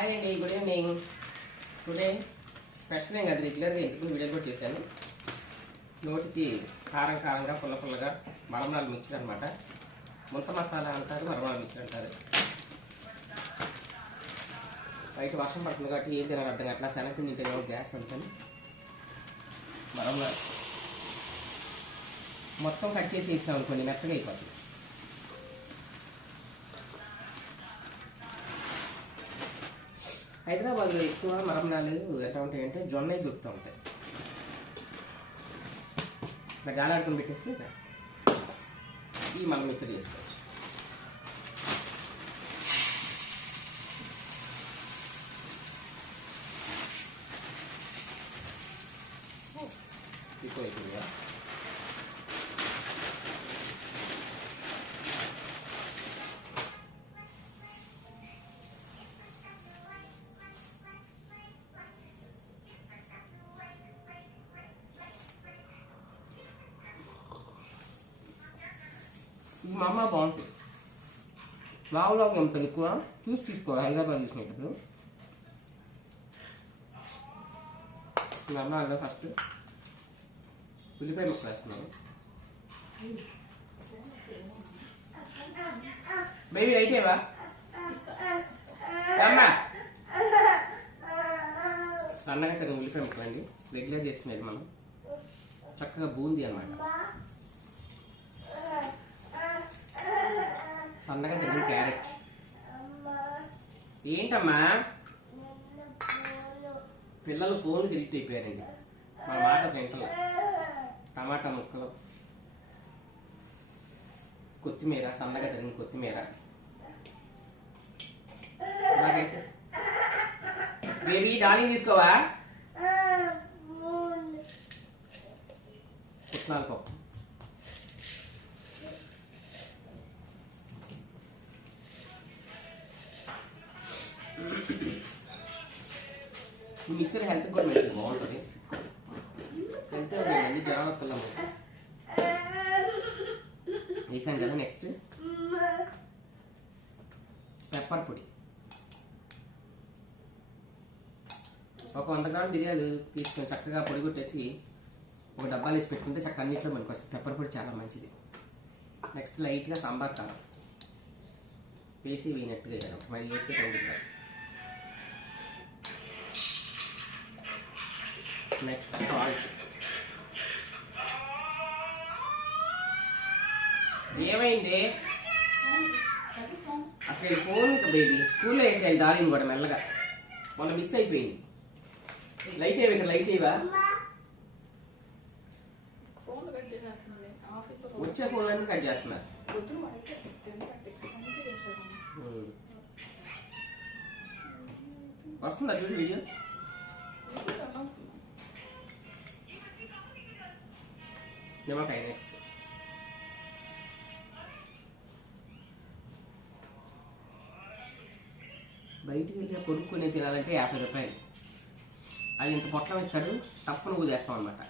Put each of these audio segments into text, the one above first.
Hi అండి good evening. Today special ఏం కాదు రెగ్యులర్గా ఎందుకు వీడియో కూడా చేశాను. నోటికి కారం కారంగా పుల్ల పుల్లగా మరమరాలు మిక్చర్ అనమాట ముంత మసాలా అంటారు మరమరాలు మిక్చర్ అంటారు. బయట వర్షం పడుతుంది కాబట్టి ఏం తినాలి అర్థం అట్లా శనగ తింటే గ్యాస్ అంటాను. మరమరాలు. మొత్తం కట్ చేసి ఇస్తాం అనుకోండి మెత్తగా అయిపోతుంది హైదరాబాద్లో ఎక్కువ మరమరాలు ఎట్లా ఉంటాయంటే జొన్న దొరుకుతూ ఉంటాయి. ఇట్లా గాలి ఆడుకుని పెట్టేస్తే ఈ మనం మిక్చర్ చేసుకోవచ్చు. ఇప్పుడు అయిపోయింది? కదా అమ్మ బాగుంటుంది లావు లావు ఎక్కువ. చూసి తీసుకోవాలి హైదరాబాద్ చూసినప్పుడు మా అమ్మ ఫస్ట్. ఉల్లిపాయ ముక్కలు వేస్తున్నాను. బేబీ అయితేవా అమ్మా. సన్నగా తగిన ఉల్లిపాయ ముక్కలండి. రెగ్యులర్ చేసుకునేది మనం. చక్కగా బూంది అన్నమాట. సన్నగా తగిన క్యారెట్. ఏంటమ్మా? పిల్లలు ఫోన్ ఎడిక్ట్ అయిపోయారండి. మన మాట సెంటర్లో టమాటా ముక్కలు. కొత్తిమీర సన్నగా తరిగిన కొత్తిమీర. బేబీ డాలింగ్ తీసుకోవా? పుట్నాల పప్పు. ఈ మిక్చర్ హెల్త్ కూడా మంచిది బాగుంటుంది. హెల్త్ అన్ని జ్వరాలు వస్తున్నాము వేసాం కదా నెక్స్ట్ పెప్పర్ పొడి. ఒక వంద గ్రాముల బిర్యాలు తీసుకొని చక్కగా పొడి కొట్టేసి ఒక డబ్బాలు వేసి పెట్టుకుంటే చక్కగా అన్నింటిలో మనకు వస్తుంది. పెప్పర్ పొడి చాలా మంచిది. నెక్స్ట్ లైట్గా సాంబార్ కారం. వేసి వేయనట్టుగా వేయడం మరి వేస్తే తగ్గుతుంది నెక్స్ట్ సాల్ట్ ఏమైంది? అసలు ఫోన్ బేబీ స్కూల్లో వేసేయాలి దారిని కూడా మెల్లగా. మొన్న మిస్ అయిపోయింది. లైట్ అయ్యి ఇక్కడ లైట్ ఆఫీస్లో వచ్చే ఫోన్ అన్ని కట్ చేస్తున్నారు. వస్తుందా చూడు వీడియో నిమ్మకాయ నెక్స్ట్ బయటికి వెళ్ళి కొనుక్కొని తినాలంటే యాభై రూపాయలు. అది ఇంత పొట్లం ఇస్తాడు తప్పని ఊదేస్తాం అనమాట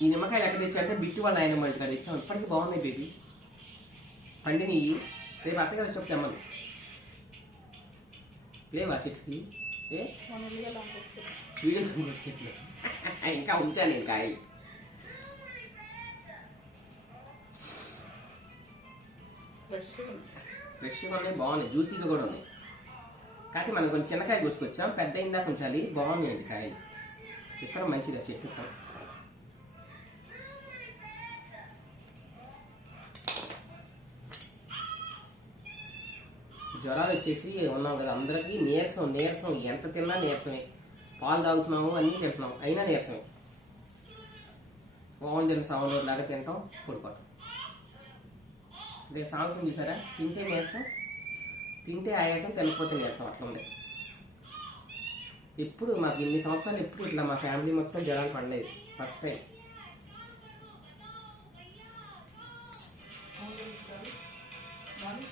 ఈ నిమ్మకాయలు ఎక్కడ తెచ్చారంటే బిట్టు వాళ్ళ ఆయన మళ్ళీ కదా ఇచ్చాం ఇప్పటికీ బాగున్నాయి బేబీ పండిని రేపు అత్తగారి చెప్పి తెమ్మను లేవా చెట్టుకి? ఏ? వీడియో ఇంకా ఉంచాను ఇంకా ఫ్రెష్గా ఉన్నాయి బాగున్నాయి జ్యూసీగా కూడా ఉన్నాయి కాకపోతే మనం కొంచెం చిన్నకాయ కోసుకొచ్చాం పెద్ద అయిందా కొంచెం బాగున్నాయండి కాయలు విత్తనం మంచిగా చెట్టు జ్వరాలు వచ్చేసి ఉన్నాం కదా అందరికీ నీరసం నీరసం ఎంత తిన్నా నీరసమే పాలు తాగుతున్నాము అన్నీ తింటున్నాం అయినా నీరసమే. బాగుంటుంది సౌండ్ లాగా తింటాం పడుకోవటం అదే సాంతం చూసారా? తింటే నీరసం తింటే ఆయాసం తినకపోతే నీరసం అట్లా ఉంది. ఎప్పుడు మాకు ఇన్ని సంవత్సరాలు ఎప్పుడు ఇట్లా మా ఫ్యామిలీ మొత్తం జ్వరాలు పడలేదు ఫస్ట్ టైం.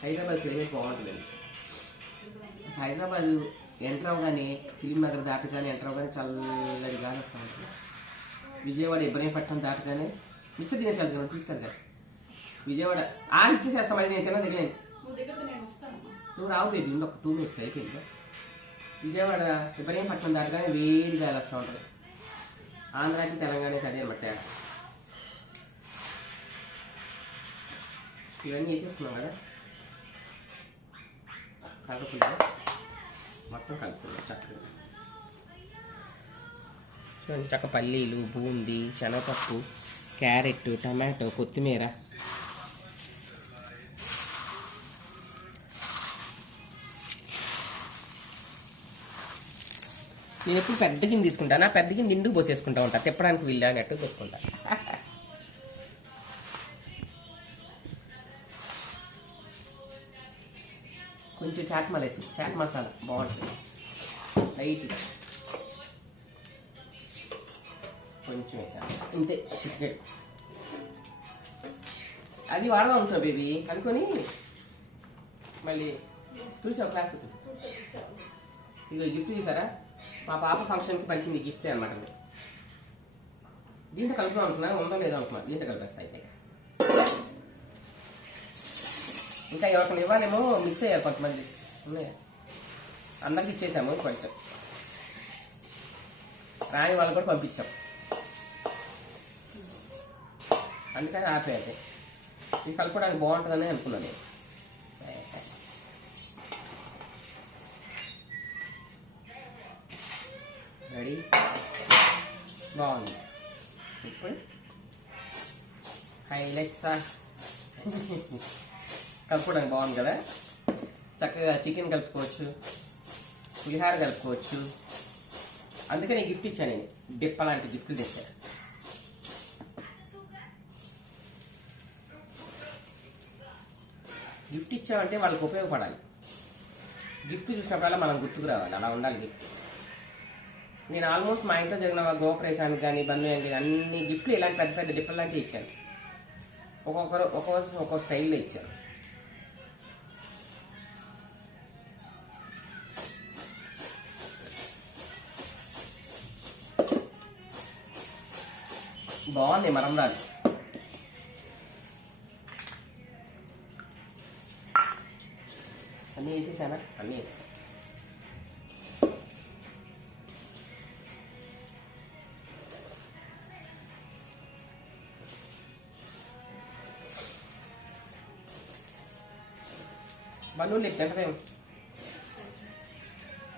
హైదరాబాద్ క్లైమేట్ బాగుంటుందండి. హైదరాబాద్ ఎంటర్ అవగానే ఫిలిం నగర్ దాటగానే ఎంటర్ అవగానే చల్లటి గాలి వస్తూ ఉంటుంది. విజయవాడ ఇబ్రహీంపట్నం దాటగానే మిచ్చ తినేసి వెళ్తాను తీసుకెళ్తాను విజయవాడ ఆ ఇచ్చేసేస్తాం మళ్ళీ నేను తిన్న దగ్గర నువ్వు రావు బేబీ ఇంకొక టూ మినిట్స్ అయిపోయింది. విజయవాడ ఇబ్రహీంపట్నం దాటగానే వేడి గాలి వస్తూ ఉంటుంది. ఆంధ్రాకి తెలంగాణకి అదే అనమాట. ఇవన్నీ వేసేసుకున్నాం కదా. కలపకుండా. మొత్తం కలుపుకున్నాం చక్కగా చూడండి చక్క పల్లీలు బూందీ శనగపప్పు క్యారెట్ టమాటో కొత్తిమీర. నేను ఎప్పుడు పెద్ద గిన్నె తీసుకుంటాను? ఆ పెద్ద గిన్నె నిండు పోసేసుకుంటా ఉంటా. తిప్పడానికి వీళ్ళు అన్నట్టు తీసుకుంటా కొంచెం చాట్ మలేసి చాట్ మసాలా బాగుంటుంది. లైట్గా కొంచెం వేసాను. ఇంతే చికెన్ అది వాడదాం అనుకున్నా బేబీ. అనుకొని మళ్ళీ చూసావు క్లాస్ ఇదిగో గిఫ్ట్ చూసారా మా పాప ఫంక్షన్కి పంచింది గిఫ్టే అనమాట దీంట్లో కలుపుదాం అనుకున్నాను ఉందో లేదో అనుకున్నాను దీంట్లో కలిపేస్తా అయితే. ఇంకా ఎవరికైనా ఇవ్వాలేమో మిస్ అయ్యారు కొంతమంది. ఉన్నాయా అందరికి ఇచ్చేసాము కొంచెం. రాని వాళ్ళు కూడా పంపించాం. అందుకని ఆపేయండి ఇది కలుపుకోవడానికి బాగుంటుందని అనుకున్నాను నేను. రెడీ బాగుంది. ఇప్పుడు హైలైట్స్ కలుపుకోవడానికి బాగుంది కదా. చక్కగా చికెన్ కలుపుకోవచ్చు పులిహార కలుపుకోవచ్చు. అందుకని గిఫ్ట్ ఇచ్చాను నేను. డిప్ప లాంటి గిఫ్ట్లు తెచ్చాను. గిఫ్ట్ ఇచ్చామంటే వాళ్ళకి ఉపయోగపడాలి. గిఫ్ట్ చూసినప్పుడల్లా మనం గుర్తుకు రావాలి. అలా ఉండాలి గిఫ్ట్ నేను ఆల్మోస్ట్ మా ఇంట్లో జరిగిన గోప్రవేశానికి కానీ బంధువులకి కానీ అన్ని గిఫ్ట్లు ఇలాంటి పెద్ద పెద్ద డిప్పలు లాంటివి ఇచ్చాను. ఒక్కొక్కరు ఒక్కొక్క ఒక్కొక్క స్టైల్లో ఇచ్చాను బాగుంది మరంరాలు అన్నీ వేసేసానా అన్నీ వేసా బంధువులు నీకు తింటదేం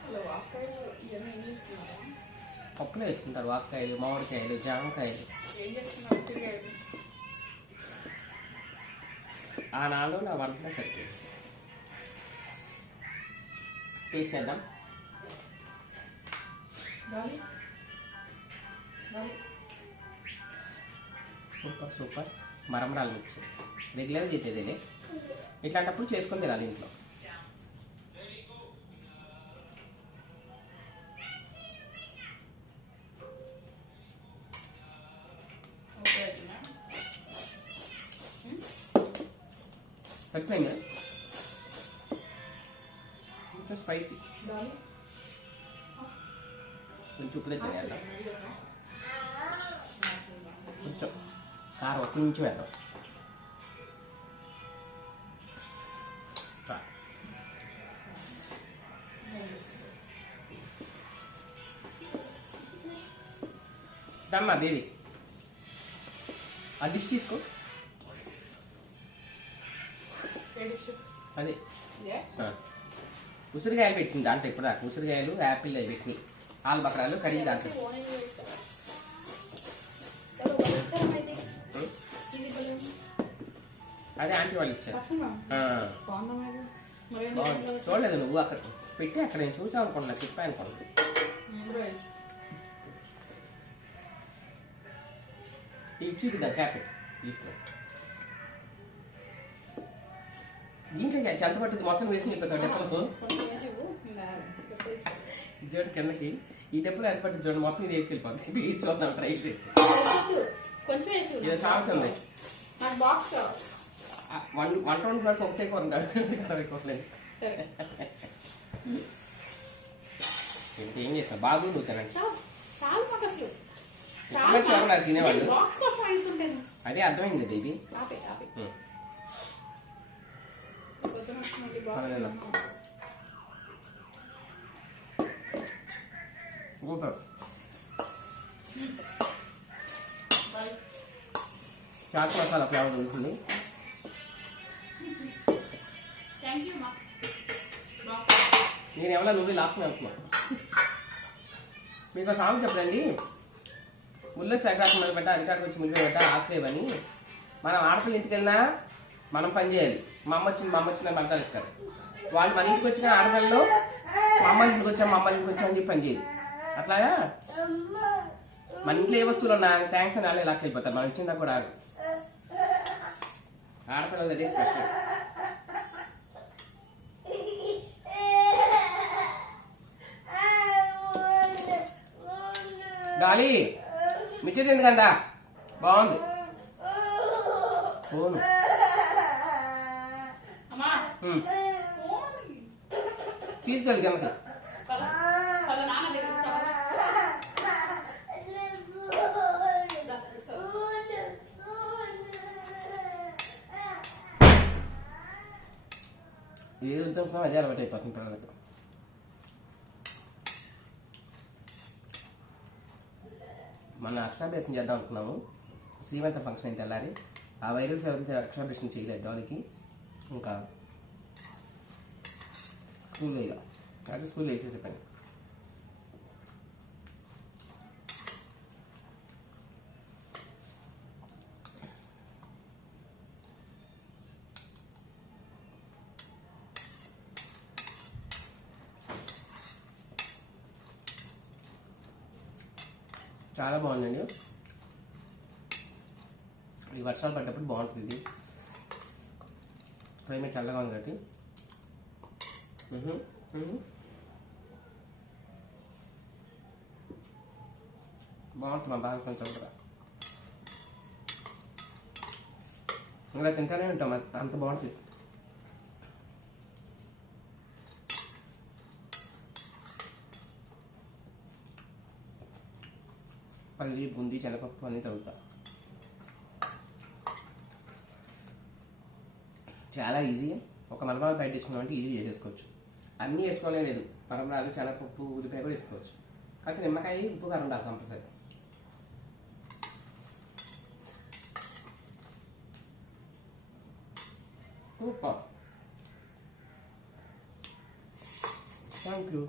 అలా వాకాయలు ఇవన్నీ ఏం చేసుకున్నారా పప్పులో వేసుకుంటారు వాక్కాయలు మామిడికాయలు జామకాయలు ఏం ఆ నాలో నా వంట సరిపోయింది తీసేద్దాం. గాలి సూపర్ సూపర్. మరమరాలు మిక్స్ రెగ్యులర్ చేసేది ఇట్లాంటప్పుడు చేసుకొని తినాలి ఇంట్లో. ఇంకా స్పైసీ కొంచెం ఉప్పు దగ్గర వేద్దాం కొంచెం. కారం కొంచెం వేద్దాం. చాలు. దమ్మా బేబీ ఆ డిష్ తీసుకో. అదే. ఉసిరికాయలు పెట్టింది దాంట్లో ఇప్పుడు దాకా ఉసిరికాయలు యాపిల్ అవి పెట్టి ఆలు బకరాలు కడిగి దాంట్లో. అదే ఆంటీ వాళ్ళు ఇచ్చారు. చూడలేదు నువ్వు అక్కడ పెట్టి అక్కడ నేను చూసావు అనుకున్నా చెప్పాను అనుకున్నా ఇవి చూపిద్దాం క్యాపెట్ గిఫ్ట్లో దీంట్లో చ- చెత్త పట్టుది? మొత్తం వేసి వెళ్ళిపోతావు డెప్పలకు జోడు కిందకి. ఈ డెప్పులు ఎంత పట్టింది చూడండి. మొత్తం ఇది వేసుకెళ్ళిపోతుంది వేసి చూద్దాం ట్రై చేసి కొంచెం ఇది సాగుతుంది వంట వంట వండుకోవడానికి ఒకటే కూర కూరలేదు ఏం చేస్తావు బాగు నువ్వు తినండి తినేవాళ్ళు? అదే అర్థమైంది బేబీ చాట్ మసాలా ఫ్లేవర్ ఉంటుంది నేను ఎవరైనా నువ్వు లాక్కునే అంటున్నా మీకు సాంగ్ చెప్పండి ముళ్ళు చరికాకు మొదలు పెట్టా అరికాకు వచ్చి ముళ్ళు పెట్టా ఆకలేవని మనం ఆడపిల్ల ఇంటికి వెళ్ళినా మనం పని చేయాలి మా అమ్మ వచ్చింది మా అమ్మ వచ్చిన పంచాలు ఇస్తారు. వాళ్ళు మన ఇంటికి వచ్చిన ఆడపిల్లలు మా అమ్మ ఇంటికి వచ్చా మా అమ్మ ఇంటికి వచ్చా అని చెప్పి పని చేయాలి అట్లాగా? మన ఇంట్లో ఏ వస్తువులు ఉన్నా థ్యాంక్స్ అని వాళ్ళు ఇలా వెళ్ళిపోతారు. మనం ఇచ్చిందా కూడా ఆడపిల్లలు అదే స్పెషల్ గాలి మిర్చి ఎందుకందా బాగుంది. ఫోను తీసుకెళ్ళి కనుక పద పద ఏ అదే అలవాటు అయిపోతుంది పిల్లలకి. మన అక్షరాభ్యాసం చేద్దాం అనుకున్నాము. శ్రీమంత ఫంక్షన్ అయితే వెళ్ళాలి ఆ వైరల్ ఫీవర్తో అక్షరాభ్యాసం చేయలేదు దానికి. ఇంకా స్కూల్లో ఇక అది స్కూల్లో వేసేసే పని. చాలా బాగుందండి. ఈ వర్షాలు పడ్డప్పుడు బాగుంటుంది ఇది. క్లైమేట్ చల్లగా ఉంది కాబట్టి. Mm-hmm. Mm-hmm. బాగుంటుంది మా బాగా కొంచెం కూడా. ఇలా తింటానే ఉంటాం అంత- అంత బాగుంటుంది. పల్లి బూందీ శనగపప్పు అన్నీ తగులుతా. చాలా ఈజీ. ఒక నలభై బయట తీసుకున్నామంటే ఈజీ చేసేసుకోవచ్చు. అన్నీ వేసుకోవాలే లేదు. మరమరాలు శనగపప్పు ఉల్లిపాయ కూడా వేసుకోవచ్చు. కాకపోతే నిమ్మకాయ ఉప్పు కారం ఉండాలి కంపల్సరీ ఉప్పు థ్యాంక్ యూ